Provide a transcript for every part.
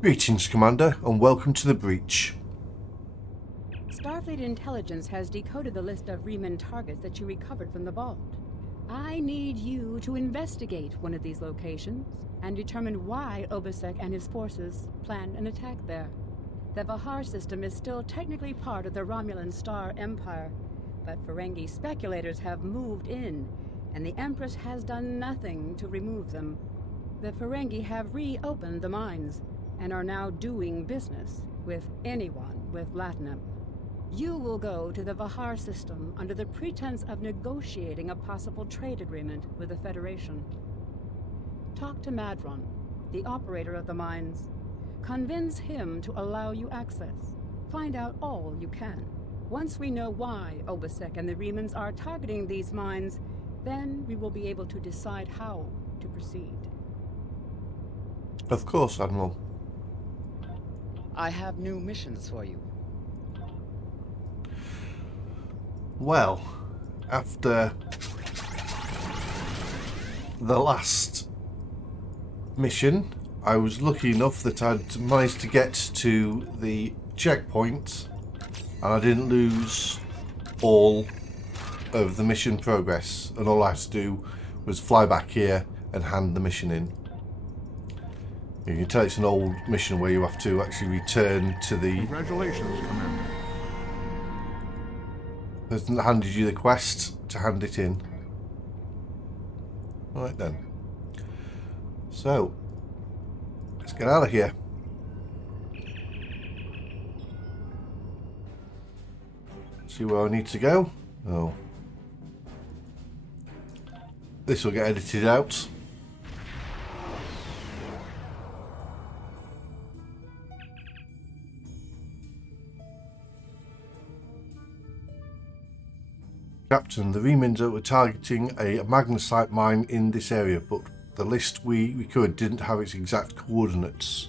Greetings, Commander, and welcome to the breach. Starfleet intelligence has decoded the list of Riemann targets that you recovered from the vault. I need you to investigate one of these locations and determine why Obasek and his forces planned an attack there. The Vahar system is still technically part of the Romulan Star Empire, but Ferengi speculators have moved in, and the Empress has done nothing to remove them. The Ferengi have reopened the mines and are now doing business with anyone with Latinum. You will go to the Vahar system under the pretense of negotiating a possible trade agreement with the Federation. Talk to Madron, the operator of the mines. Convince him to allow you access. Find out all you can. Once we know why Obasek and the Riemanns are targeting these mines, then we will be able to decide how to proceed. Of course, Admiral. I have new missions for you. Well, after the last mission, I was lucky enough that I'd managed to get to the checkpoint and I didn't lose all of the mission progress, and all I had to do was fly back here and hand the mission in. You can tell it's an old mission where you have to actually return to the... Congratulations, Commander. Hasn't handed you the quest to hand it in. Right then. So, let's get out of here. See where I need to go. Oh. This will get edited out. Captain, the Riemanns were targeting a magnesite mine in this area, but the list we could didn't have its exact coordinates.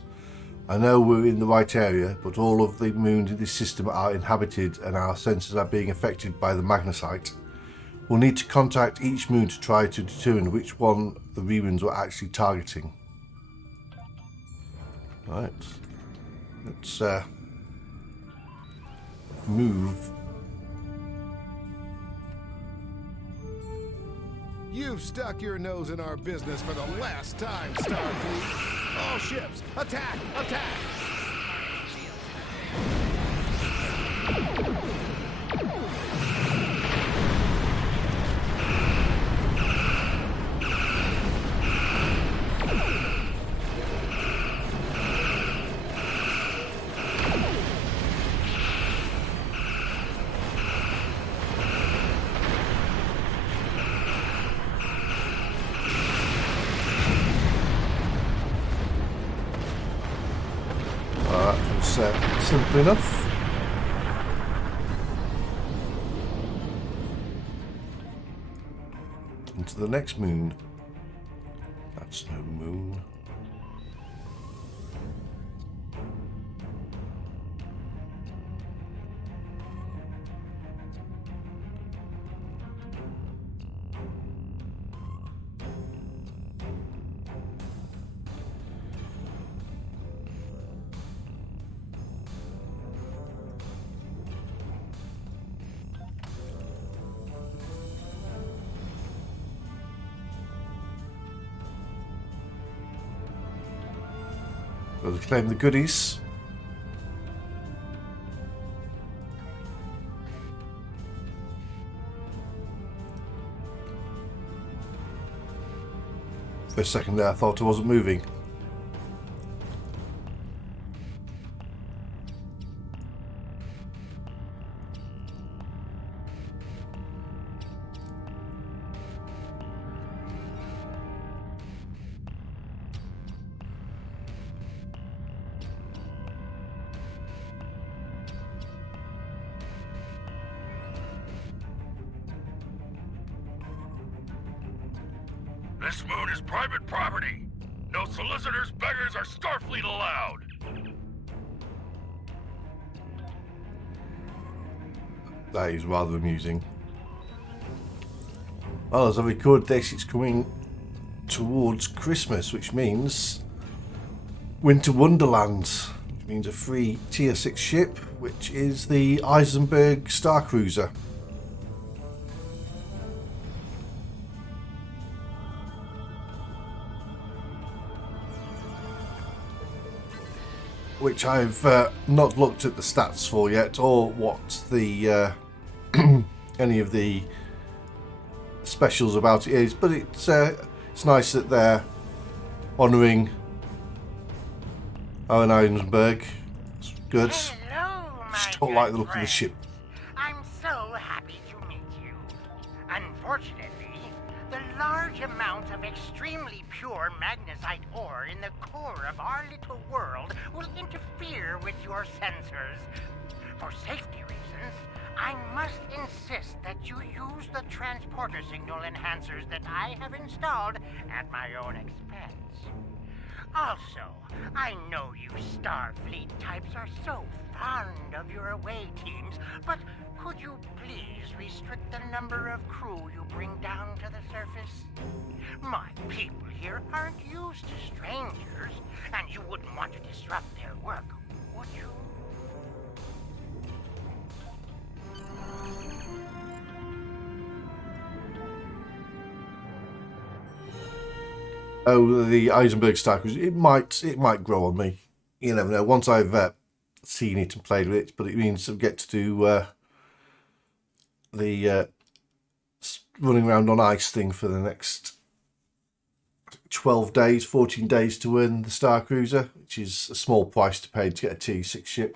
I know we're in the right area, but all of the moons in this system are inhabited and our sensors are being affected by the magnesite. We'll need to contact each moon to try to determine which one the Riemanns were actually targeting. Right. Let's move. You've stuck your nose in our business for the last time, Starfleet. All ships, attack! Attack! Simple enough. Into the next moon. That's no moon. We'll claim the goodies. For a second there I thought I wasn't moving. This moon is private property. No solicitors, beggars, or Starfleet allowed. That is rather amusing. Well, as I record this, it's coming towards Christmas, which means Winter Wonderland, which means a free tier 6 ship, which is the Eisenberg Star Cruiser. Which I've not looked at the stats for yet, or what the any of the specials about it is, but it's nice that they're honouring Owen Eisenberg. It's good. Hello, my Just don't good like the look of the friend. ship. I'm so happy to meet you. Unfortunately, the large amount of extremely pure magnesite ore in the core of our little world will interfere with your sensors. For safety reasons, I must insist that you use the transporter signal enhancers that I have installed at my own expense. Also, I know you Starfleet types are so fond of your away teams, but could you please restrict the number of crew you bring down to the surface? My people here aren't used to strangers, and you wouldn't want to disrupt their work, would you? Oh, the Eisenberg Star Cruiser. It might grow on me. You never know. Once I've seen it and played with it, but it means I get to do the running around on ice thing for the next 12 days, 14 days to earn the Star Cruiser, which is a small price to pay to get a T6 ship.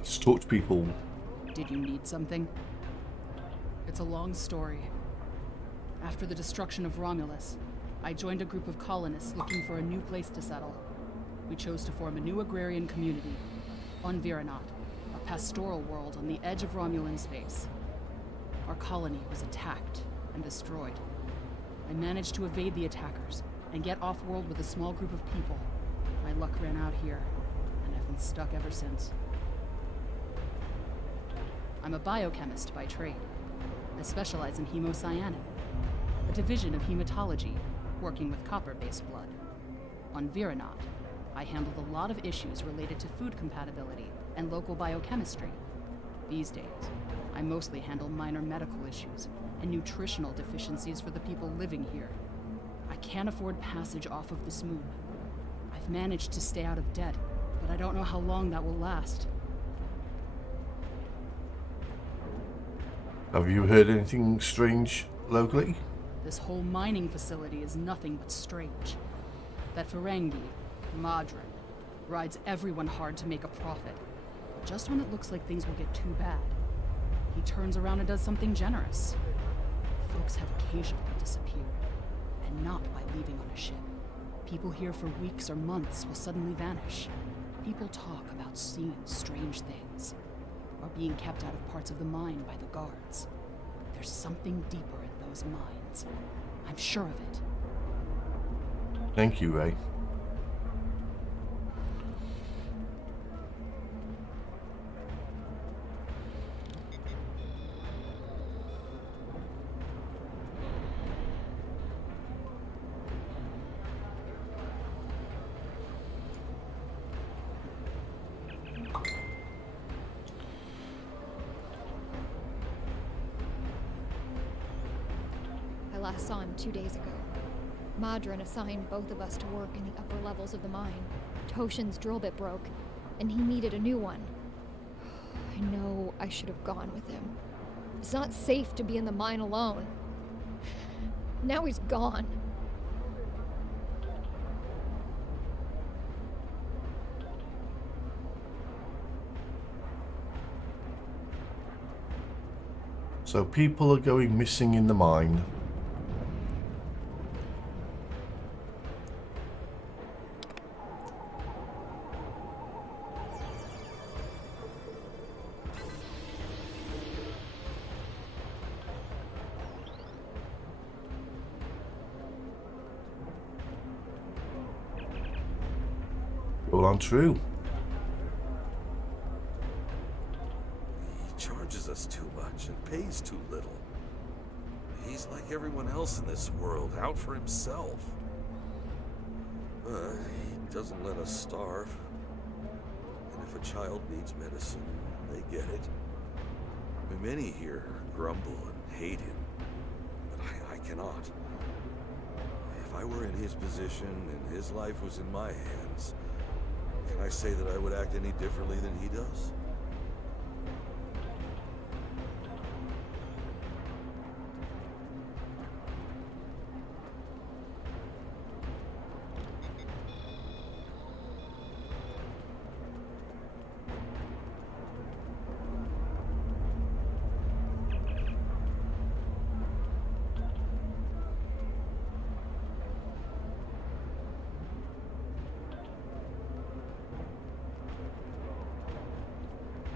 Let's talk to people. Did you need something? It's a long story. After the destruction of Romulus, I joined a group of colonists looking for a new place to settle. We chose to form a new agrarian community on Viranot, a pastoral world on the edge of Romulan space. Our colony was attacked and destroyed. I managed to evade the attackers and get off-world with a small group of people. My luck ran out here, and I've been stuck ever since. I'm a biochemist by trade. I specialize in hemocyanin, a division of hematology, working with copper-based blood. On Viranot, I handled a lot of issues related to food compatibility and local biochemistry. These days, I mostly handle minor medical issues and nutritional deficiencies for the people living here. I can't afford passage off of this moon. I've managed to stay out of debt, but I don't know how long that will last. Have you heard anything strange locally? This whole mining facility is nothing but strange. That Ferengi, Madron, rides everyone hard to make a profit. But just when it looks like things will get too bad, he turns around and does something generous. Folks have occasionally disappeared, and not by leaving on a ship. People here for weeks or months will suddenly vanish. People talk about seeing strange things, or being kept out of parts of the mine by the guards. There's something deeper in those mines. I'm sure of it. Thank you, Ray. I last saw him 2 days ago. Madron assigned both of us to work in the upper levels of the mine. Toshin's drill bit broke, and he needed a new one. I know I should have gone with him. It's not safe to be in the mine alone. Now he's gone. So people are going missing in the mine. Going on true. He charges us too much and pays too little. He's like everyone else in this world, out for himself. He doesn't let us starve. And if a child needs medicine, they get it. Many here grumble and hate him, but I cannot. If I were in his position and his life was in my hands, can I say that I would act any differently than he does?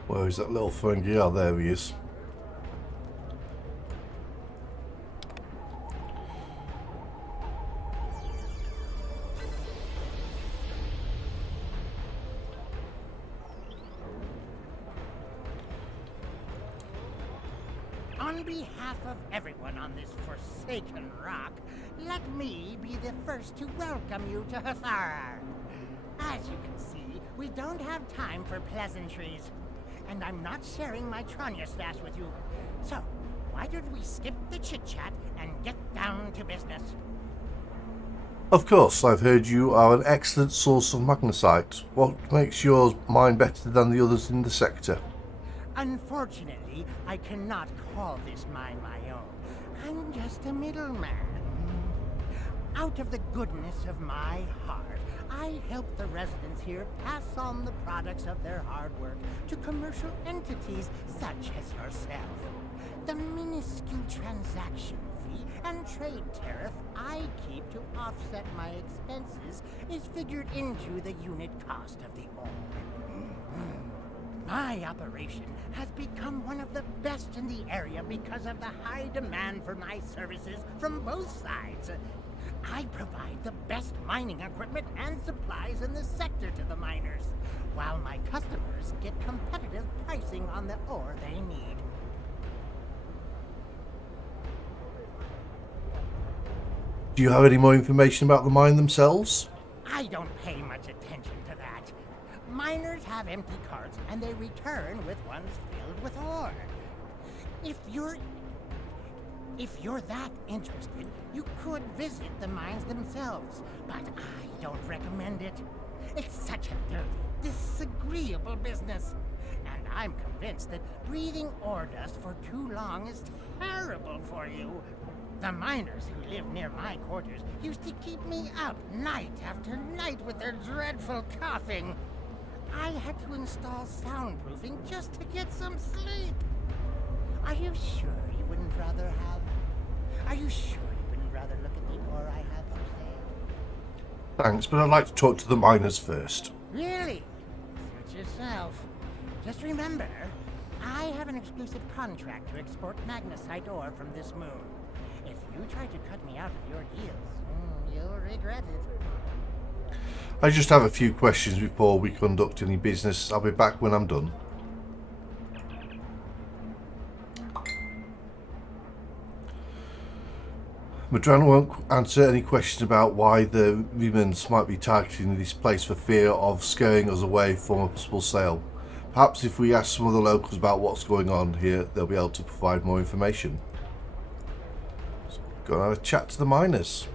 Where is that little Ferengi? Oh, there he is. On behalf of everyone on this forsaken rock, let me be the first to welcome you to Hathara. As you can see, we don't have time for pleasantries. And I'm not sharing my Tranya stash with you. So, why don't we skip the chit-chat and get down to business? Of course, I've heard you are an excellent source of magnesite. What makes your mine better than the others in the sector? Unfortunately, I cannot call this mine my own. I'm just a middleman. Out of the goodness of my heart, I help the residents here pass on the products of their hard work to commercial entities such as yourself. The minuscule transaction fee and trade tariff I keep to offset my expenses is figured into the unit cost of the ore. My operation has become one of the best in the area because of the high demand for my services from both sides. I provide the best mining equipment and supplies in the sector to the miners, while my customers get competitive pricing on the ore they need. Do you have any more information about the mine themselves? I don't pay much attention to that. Miners have empty carts and they return with ones filled with ore. If you're that interested, you could visit the mines themselves, but I don't recommend it. It's such a dirty, disagreeable business, and I'm convinced that breathing ore dust for too long is terrible for you. The miners who live near my quarters used to keep me up night after night with their dreadful coughing. I had to install soundproofing just to get some sleep. Are you sure you wouldn't rather have... Are you sure you wouldn't rather look at the ore I have for sale? Thanks, but I'd like to talk to the miners first. Really? Suit yourself. Just remember, I have an exclusive contract to export magnesite ore from this moon. If you try to cut me out of your deals, you'll regret it. I just have a few questions before we conduct any business. I'll be back when I'm done. Madron won't answer any questions about why the Remans might be targeting this place for fear of scaring us away from a possible sale. Perhaps if we ask some of the locals about what's going on here, they'll be able to provide more information. So, go and have a chat to the miners.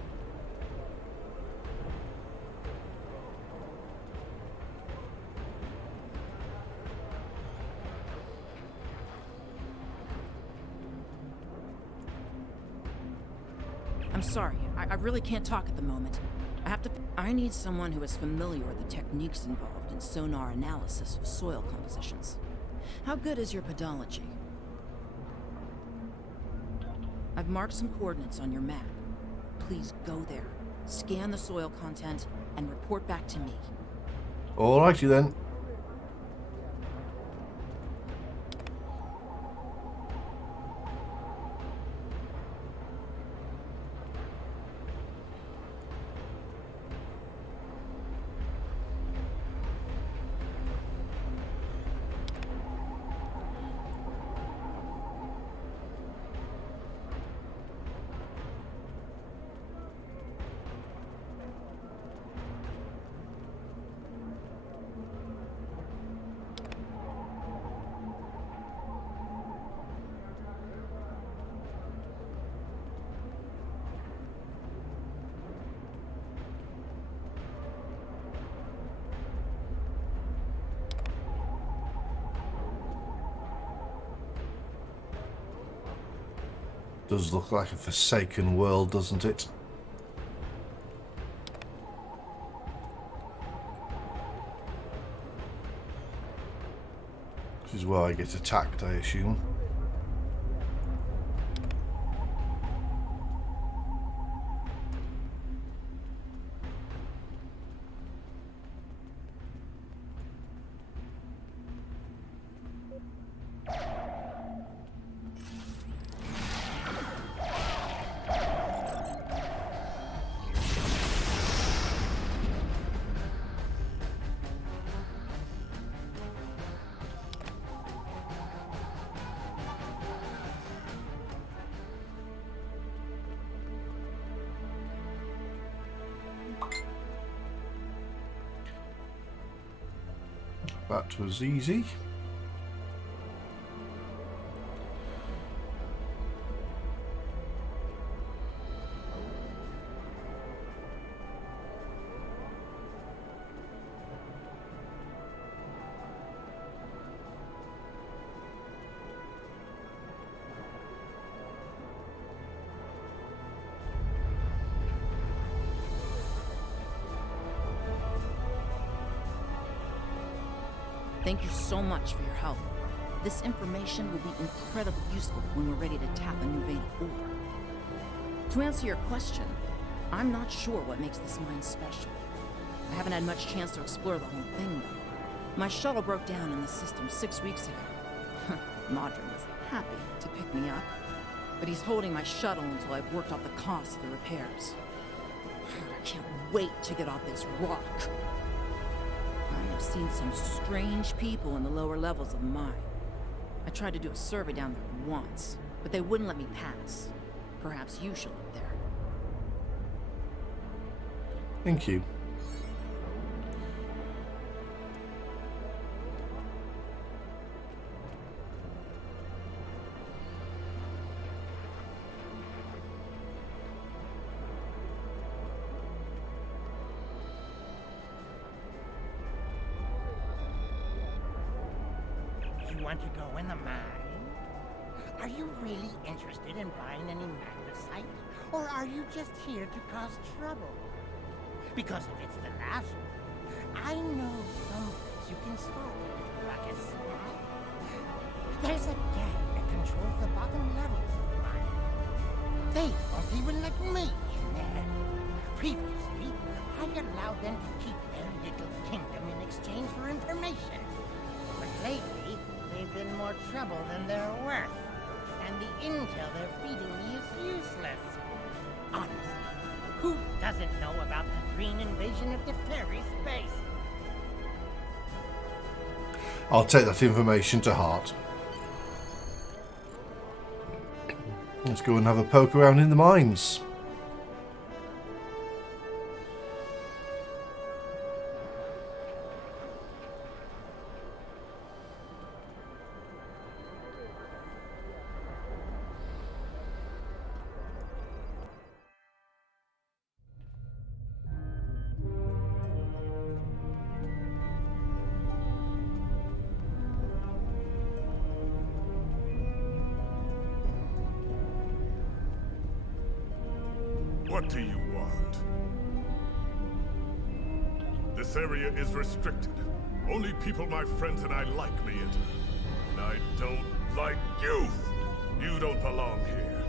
I'm sorry, I really can't talk at the moment. I need someone who is familiar with the techniques involved in sonar analysis of soil compositions. How good is your podology? I've marked some coordinates on your map. Please go there, scan the soil content, and report back to me. Alrighty then. Does look like a forsaken world, doesn't it? This is where I get attacked, I assume. That was easy. Thank you so much for your help. This information will be incredibly useful when we're ready to tap a new vein of ore. To answer your question, I'm not sure what makes this mine special. I haven't had much chance to explore the whole thing, though. My shuttle broke down in the system 6 weeks ago. Madron was happy to pick me up, but he's holding my shuttle until I've worked out the cost of the repairs. I can't wait to get off this rock. I have seen some strange people in the lower levels of the mine. I tried to do a survey down there once, but they wouldn't let me pass. Perhaps you should look there. Thank you. You want to go in the mine? Are you really interested in buying any magnesite? Or are you just here to cause trouble? Because if it's the last one, I know some place you can start a little ruckus. There's a gang that controls the bottom levels of the mine. They won't even let me in there. Previously, I allowed them to keep their little kingdom in exchange for information. But lately, they've been more trouble than they're worth. And the intel they're feeding me is useless. Honestly, who doesn't know about the green invasion of the fairy space? I'll take that information to heart. Let's go and have a poke around in the mines. What do you want? This area is restricted. Only people my friends and I like me enter. And I don't like you! You don't belong here.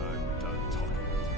I'm done talking with you.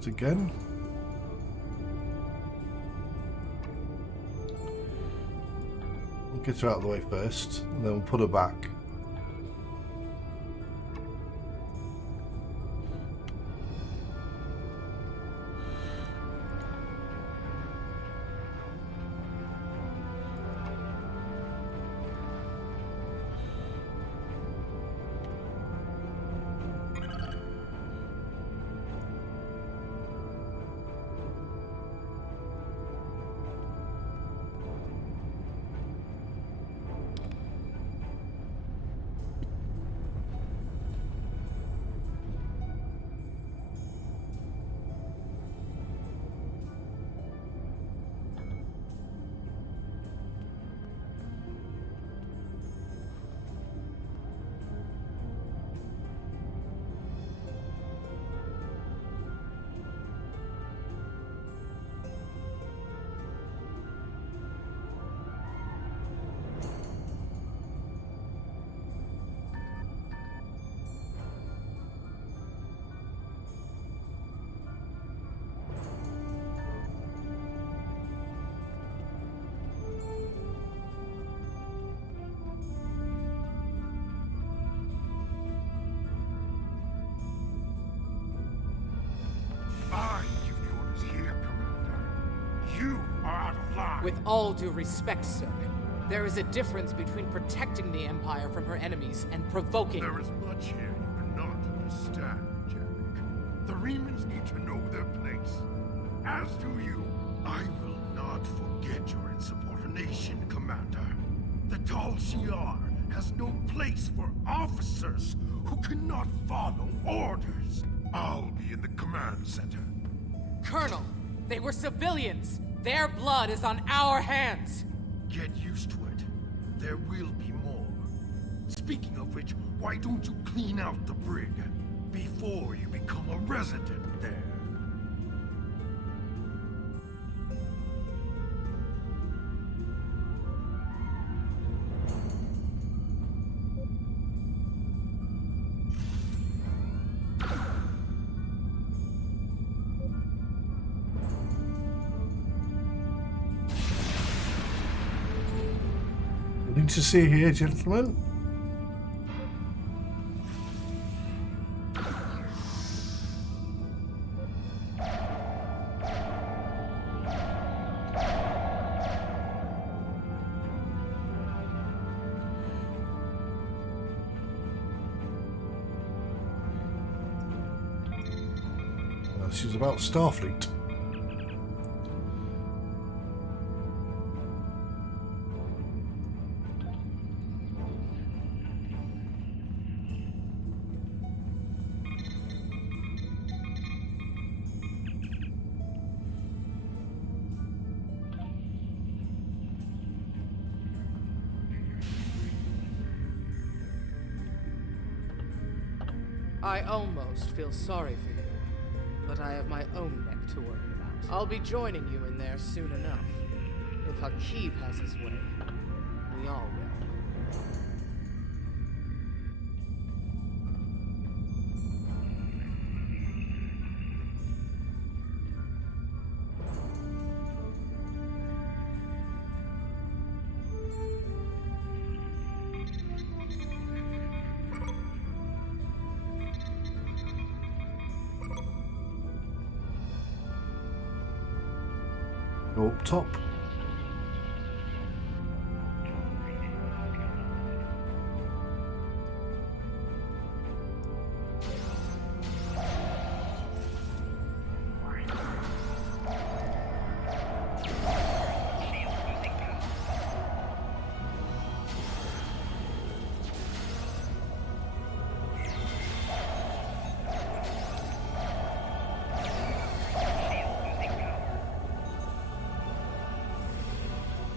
it again. We'll get her out of the way first, and then we'll put her back. I give the orders here, Commander. You are out of line. With all due respect, sir, there is a difference between protecting the Empire from her enemies and provoking. There is much here you cannot understand, Jack. The Remans need to know their place. As do you. I will not forget your insubordination, Commander. The Tal Shia has no place for officers who cannot follow orders. I'll be in the command center. Colonel, they were civilians. Their blood is on our hands. Get used to it. There will be more. Speaking of which, why don't you clean out the brig before you become a resident there? Nothing to see here, gentlemen. This is about Starfleet. I almost feel sorry for you, but I have my own neck to worry about. I'll be joining you in there soon enough. If Hakeeb has his way, we all will. Go up top.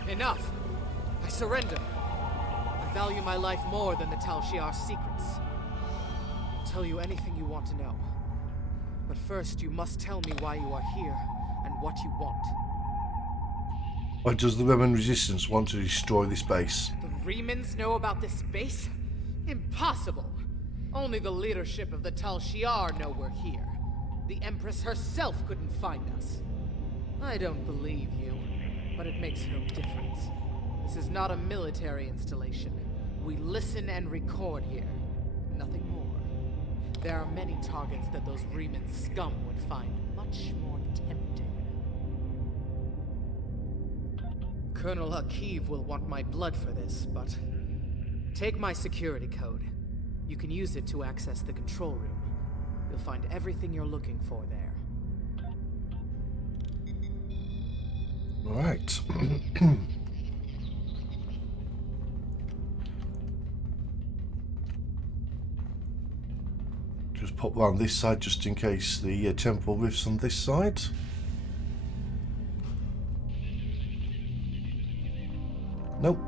Enough! I surrender. I value my life more than the Tal Shia's secrets. I'll tell you anything you want to know. But first, you must tell me why you are here and what you want. Why does the Reman Resistance want to destroy this base? The Remans know about this base? Impossible! Only the leadership of the Tal Shia know we're here. The Empress herself couldn't find us. I don't believe you, but it makes no difference. This is not a military installation. We listen and record here. Nothing more. There are many targets that those Riemann scum would find much more tempting. Colonel Akiv will want my blood for this, but... take my security code. You can use it to access the control room. You'll find everything you're looking for there. Right. Just pop round this side just in case the temple rift's on this side. Nope.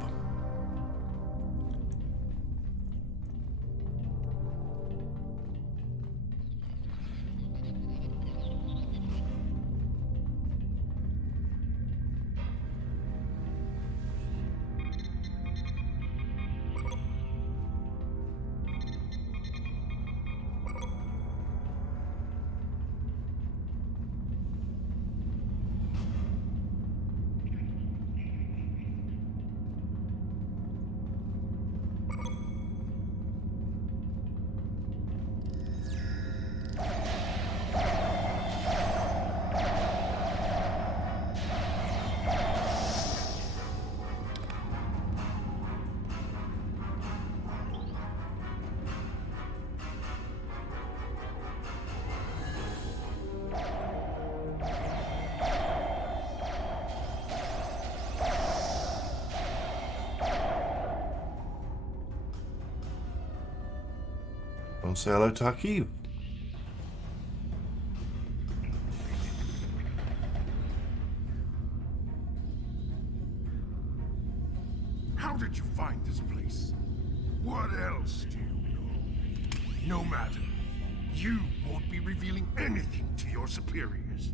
And say hello to Akiv. How did you find this place? What else do you know? No matter. You won't be revealing anything to your superiors.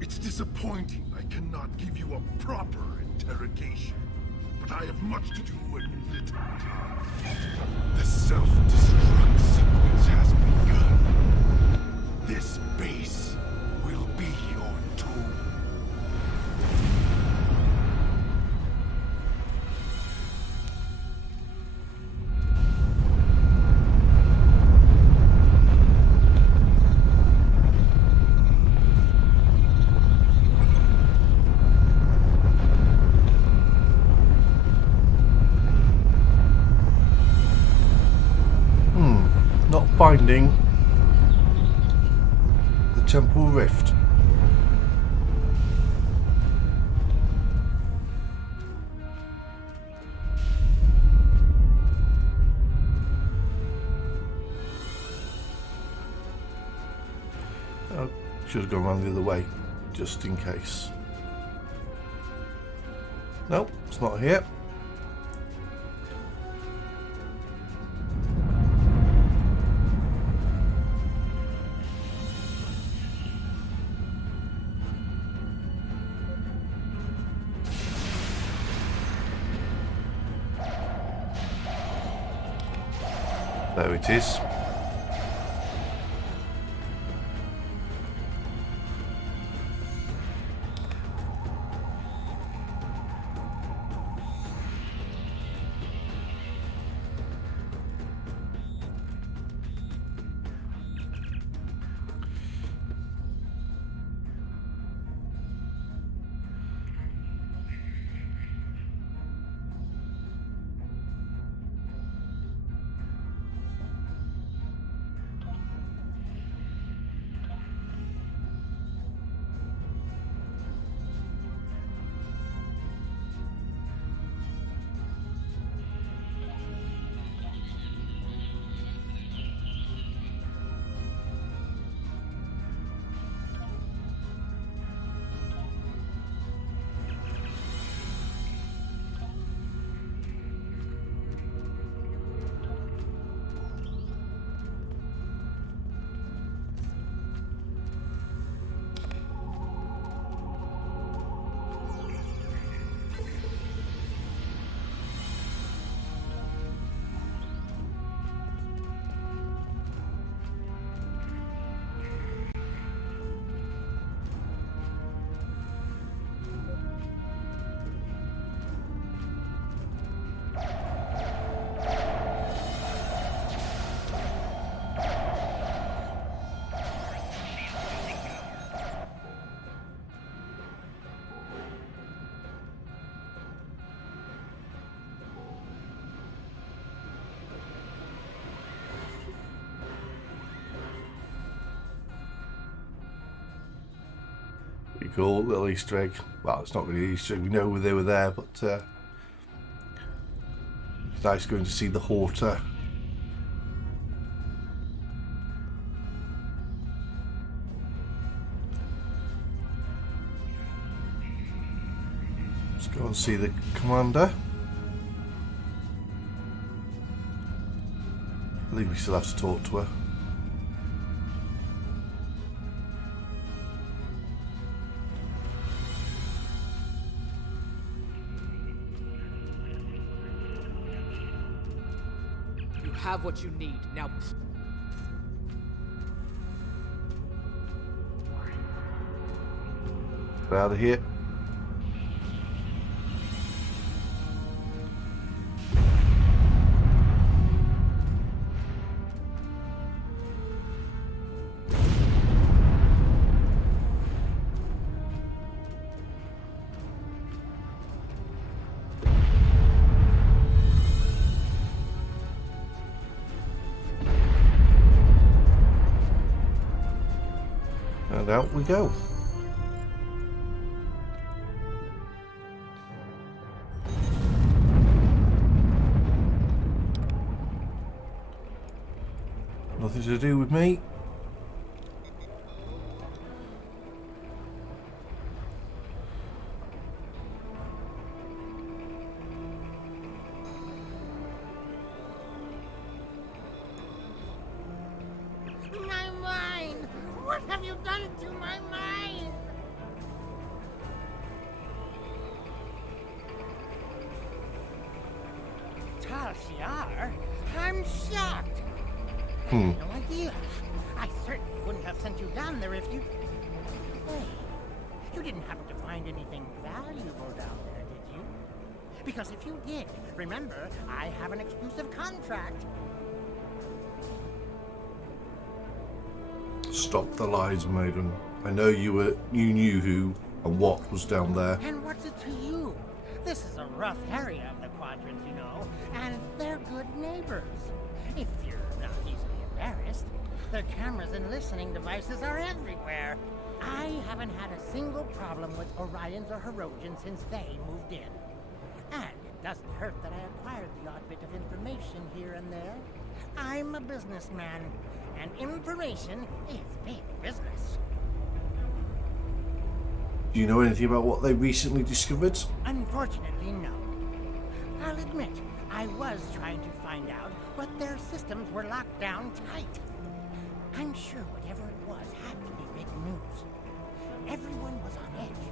It's disappointing I cannot give you a proper interrogation. But I have much to do and little time. The self-destruct sequence has begun. This base will be your tomb. Not finding the temple rift. Oh, should have gone around the other way, just in case. Nope, it's not here. There it is. Pretty cool little Easter egg. Well, it's not really an Easter egg, we know they were there, but it's nice going to see the Horta. Let's go and see the commander. I believe we still have to talk to her. You have what you need. Now... Get out of here. And out we go. Nothing to do with me. My mind! What have you done to my mind? Tal Shia? I'm shocked. I had no idea. I certainly wouldn't have sent you down there if you... Hey, you didn't happen to find anything valuable down there, did you? Because if you did, remember, I have an exclusive contract. Stop the lies, Madron. I know you knew who and what was down there. And what's it to you? This is a rough area of the quadrant, you know, and they're good neighbors. If you're not easily embarrassed, their cameras and listening devices are everywhere. I haven't had a single problem with Orions or Herodians since they moved in. And it doesn't hurt that I acquired the odd bit of information here and there. I'm a businessman, and information is big business. Do you know anything about what they recently discovered? Unfortunately, no. I'll admit, I was trying to find out, but their systems were locked down tight. I'm sure whatever it was had to be big news. Everyone was on edge.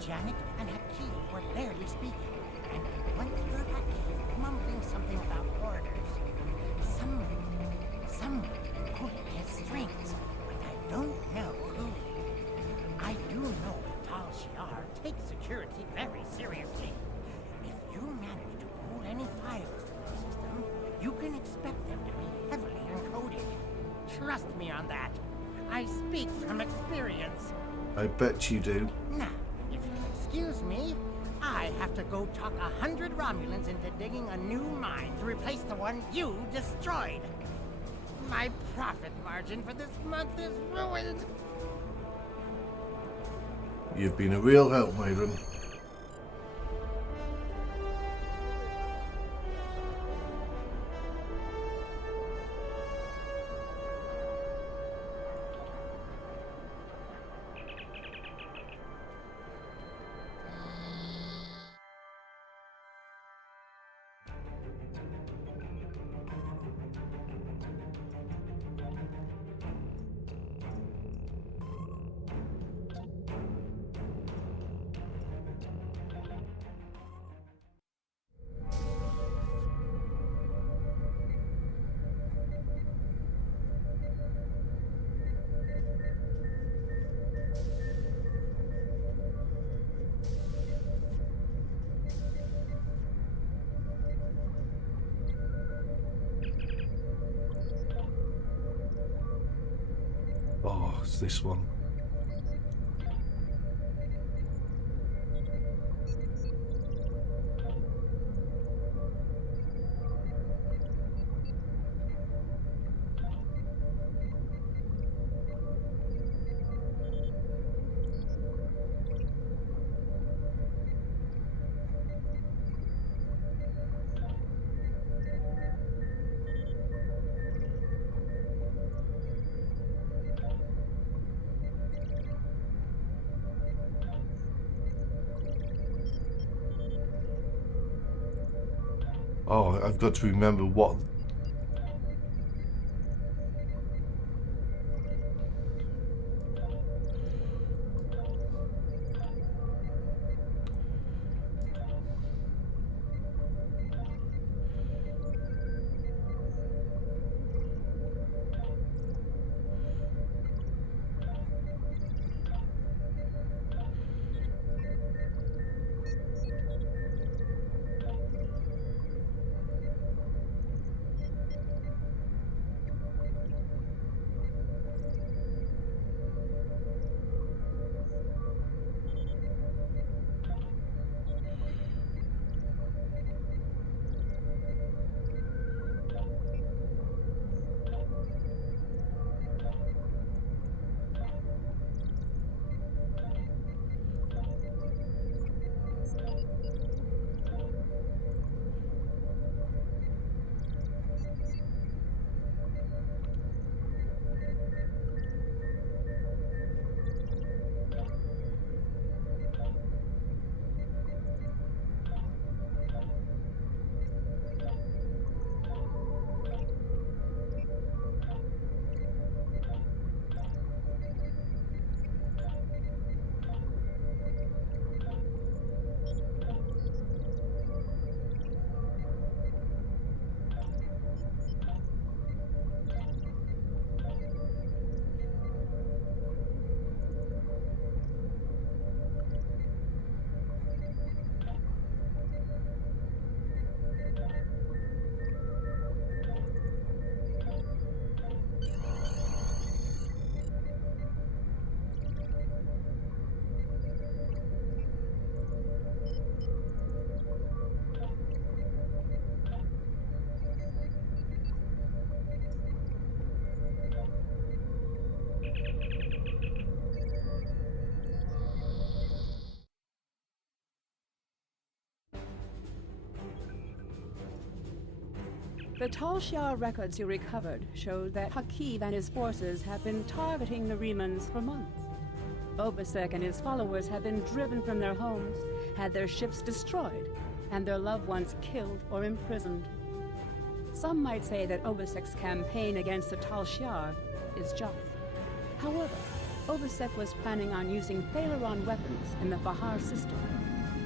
Janik and Hakeem were barely speaking, and I once heard Hakeem mumbling something about orders. Someone pulling his strings, but I don't know who. I do know that Tal Shia takes security very seriously. If you manage to pull any files to the system, you can expect them to be heavily encoded. Trust me on that. I speak from experience. I bet you do. Now, if you'll excuse me, I have to go talk 100 Romulans into digging a new mine to replace the one you destroyed. My profit margin for this month is ruined. You've been a real help, Madron. Oh, it's this one. Oh, I've got to remember what... The Tal Shia records you recovered showed that Hakiv and his forces have been targeting the Remans for months. Obasek and his followers have been driven from their homes, had their ships destroyed, and their loved ones killed or imprisoned. Some might say that Obasek's campaign against the Tal Shia is just. However, Obasek was planning on using Thalaron weapons in the Fahar system,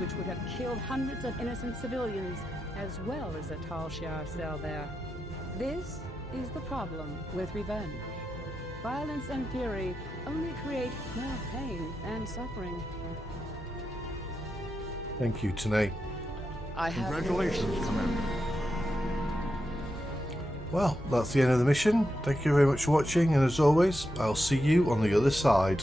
which would have killed hundreds of innocent civilians as well as the Tal Shia cell there. This is the problem with revenge. Violence and fury only create more pain and suffering. Thank you, Tanae. Congratulations, Commander. Well, that's the end of the mission. Thank you very much for watching, and as always, I'll see you on the other side.